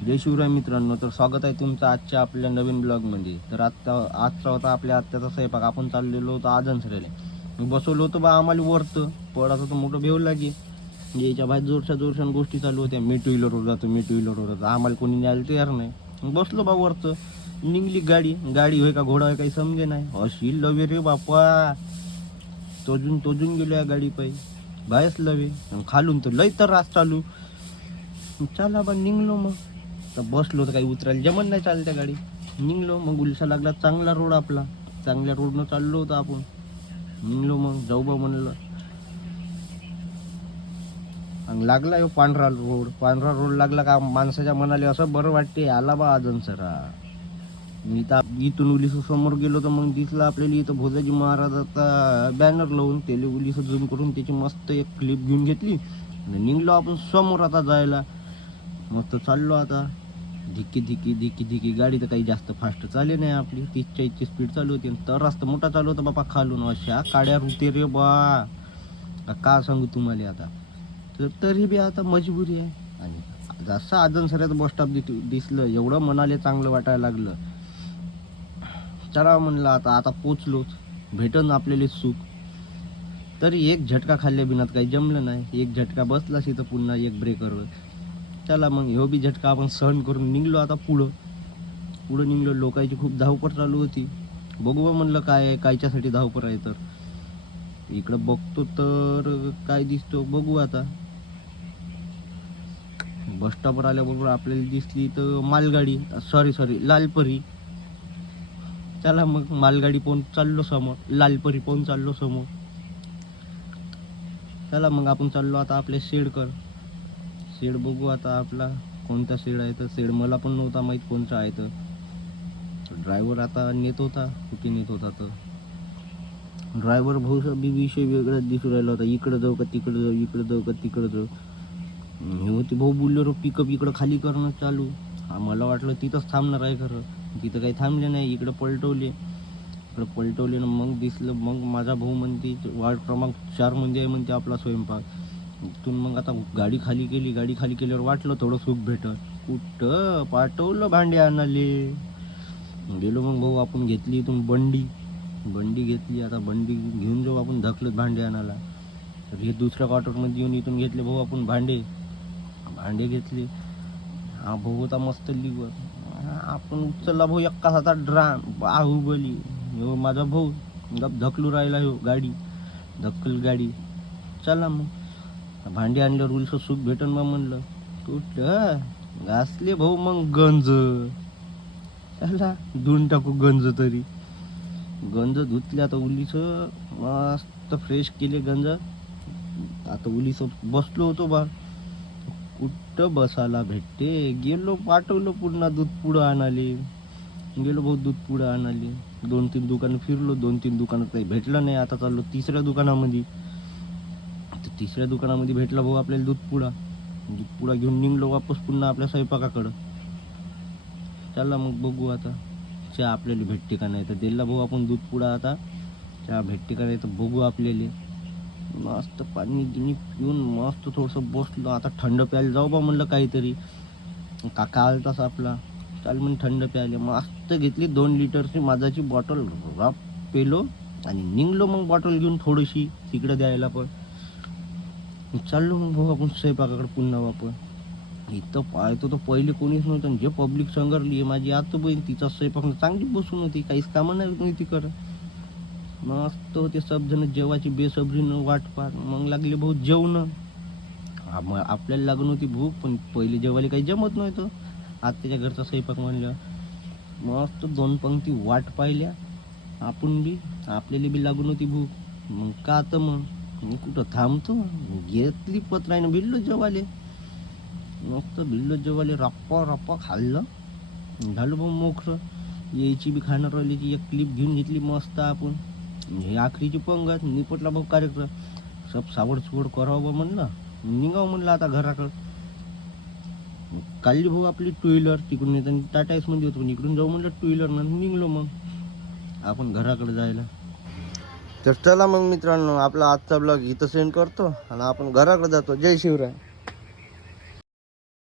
जय शिवराय मित्रांनो. तर स्वागत आहे तुमचं आजच्या आपल्या नवीन ब्लॉगमध्ये. तर आजचा होता आपल्या आत्याचा स्वयंपाक. आपण चाललेलो होतो आजनसऱ्याला. मी बसवलो होतो बा आम्हाला वरतं पडाचं तर मोठं भेव लागे. याच्या बाहेर जोरशान गोष्टी चालू होत्या. मी टू व्हीलरवर जातो. आम्हाला कोणी न्यायला तयार नाही. मग बसलो बा वरतं. निघली गाडी होय का घोडा होय काही समजे नाही. अशी लवे रे बापा, तोजून गेलो या गाडी पायी बायच लवे. खालून तर लय तर रास चालू. चला बा निघलो. मग तर बसलो तर काही उतरायला जमन नाही चालत्या गाडी. निघलो मग उलसा लागला चांगला रोड आपला. चांगल्या रोडनं चाललो होतो आपण. निघलो मग जाऊ बा म्हणलं. आणि लागला हो पांढरा रोड लागला का माणसाच्या मनाला असं बरं वाटते. आला बा आजनसरा. मी तर इथून उलीस समोर गेलो तर मग दिसला आपल्याला इथं भोजाजी महाराजाचा बॅनर लावून त्याला उलीस झूम करून त्याची मस्त एक क्लिप घेऊन घेतली आणि निघलो आपण समोर आता जायला. मस्त चाललो आता. धिकी गाडी तर काही जास्त फास्ट चालली नाही आपली. 30-40 स्पीड चालू होती. तर रस्ता मोठा चालू होता बापा खालून. अशा काड्या रुते रे बा, का सांगू तुम्हाला आता. तर तरी बी आता मजबुरी आहे. आणि जसं आजनसऱ्याचं बस स्टॉप दिसलं एवढं मनाला चांगलं वाटायला लागलं. चला म्हणलं आता पोचलोच, भेटन आपल्याला सुख. तरी एक झटका खाल्ल्या बिनात काही जमलं नाही. एक झटका बसलाच इथं पुन्हा एक ब्रेकरवर. चला मग ह्यो बी झटका आपण सहन करून निघलो आता पुढं निघलो. लोकांची खूप धावपळ चालू होती. बघू म्हणलं काय आहे, कायच्यासाठी धावपळ आहे. तर इकडं बघतो तर काय दिसतो बघू आता. बस स्टॉपवर आल्याबरोबर आपल्याला दिसली तर मालगाडी, सॉरी लालपरी. चला मग मालगाडी पोहून चाललो समोर, लालपरी पोहून चाललो समोर. चला मग आपण चाललो आता आपल्या शेड बघू आता आपला कोणता शेड आहे. तर शेड मला पण नव्हता माहीत कोणता आहे. तर ड्रायव्हर आता कुठे नेत होता. तर ड्रायव्हर भाऊ विषय वेगळाच दिसू राहिला होता. इकडं जाऊ का तिकडं जाऊ. हे होती भाऊ बोललो पिकअप इकडं खाली करणं चालू. मला वाटलं तिथंच थांबणार आहे खरं. तिथं काही थांबले नाही. इकडं पलटवले ना मग दिसलं. मग माझा भाऊ म्हणते वार्ड क्रमांक 4 मध्ये आहे म्हणते आपला स्वयंपाक. तिथून मग आता गाडी खाली केल्यावर वाटलं थोडं सुख भेटत. कुठं पाठवलं भांडे आणाले. गेलो मग भाऊ आपण घेतली इथून बंडी घेतली. आता बंडी घेऊन जाऊ आपण धकलत भांडे आणायला. तर हे दुसऱ्या क्वार्टरमध्ये येऊन इथून घेतले भाऊ आपण भांडे घेतले. हा भाऊ होता मस्त लिवर. आपण उचलला भाऊ एका हातात ड्राम बाहुबली. हो माझा भाऊ धकलू राहिला हो धक्कल गाडी. चला मग भांडी आणल्यावर उलसं सुख भेटन मग म्हणलं. कुठं घासले भाऊ मग गंज. चला धुवून टाकू गंज धुतले. आता उलीस मस्त फ्रेश केले गंज. आता उलीस बसलो होतो बा. कुठं बसायला भेटते. गेलो पाठवलं पुन्हा दूध पुढं आणाले. गेलो भाऊ दूध पुढं आणाले. 2-3 दुकानं फिरलो. 2-3 दुकानात काही भेटलं नाही. आता चाललो तिसऱ्या दुकानामध्ये भेटला भाऊ आपल्याला दूध पुडा घेऊन निघलो वापस पुन्हा आपल्या स्वयंपाकाकडं. चला मग बघू आता चहा आपल्याला भेटते का नाही. तर दिला भाऊ आपण दूध पुडा. आता चहा भेटते का नाही तर बघू आपल्याला. मस्त पाणी गिनी पिऊन मस्त थोडंसं बसलो. आता थंड प्यायला जाऊ बा म्हणलं काहीतरी. काका आलताच आपला. चाल म्हणून थंड प्यायला मस्त घेतली 2 लिटरची माझाची बॉटल. रप पेलो आणि निघलो मग बॉटल घेऊन थोडीशी तिकडं द्यायला. पण चाललो मग भाऊ आपण स्वयंपाकाकडे पुन्हा वापर. इथं पाहतो तर पहिले कोणीच नव्हतं. जे पब्लिक संगरली आहे माझी आता बहीण. तिचा स्वयंपाक चांगली बसून होती. काहीच कामं नाही ती करत. मस्त होते सबजण जेवायची बेसब्रीनं वाट पाहत. मग लागले भाऊ जेवणं. आपल्याला लागून होती भूक. पण पहिले जेवायला काही जमत नव्हतं. आत्याच्या घरचा स्वयंपाक म्हणलं. मस्त 2 पंक्ती वाट पाहिल्या आपण बी. आपल्याला बी लागून होती भूक. मग का तर मग कुठं थांबतो. घेतली पत्रायनं भिडलो जेवाले. मस्त भिडलो जेवाले. रप्पा खाल्लं. झालं भाऊ मोखरं. यायची बी खाणार राहिलीची एक क्लिप घेऊन घेतली मस्त आपण. हे आखरीची पंगत निपटला भाऊ कार्यक्रम. सब सावड करावं बा म्हणलं. निघावं म्हणलं आता घराकडं. काढली भाऊ आपली 2 व्हीलर. तिकडून येताना टाटा एस मध्ये होतो पण इकडून जाऊ म्हणलं 2 व्हीलर. निघलो मग आपण घराकडे जायला. तर चला मग मित्रांनो आपला आजचा ब्लॉग इथं सेंड करतो आणि आपण घराकडे जातो. जय शिवराय.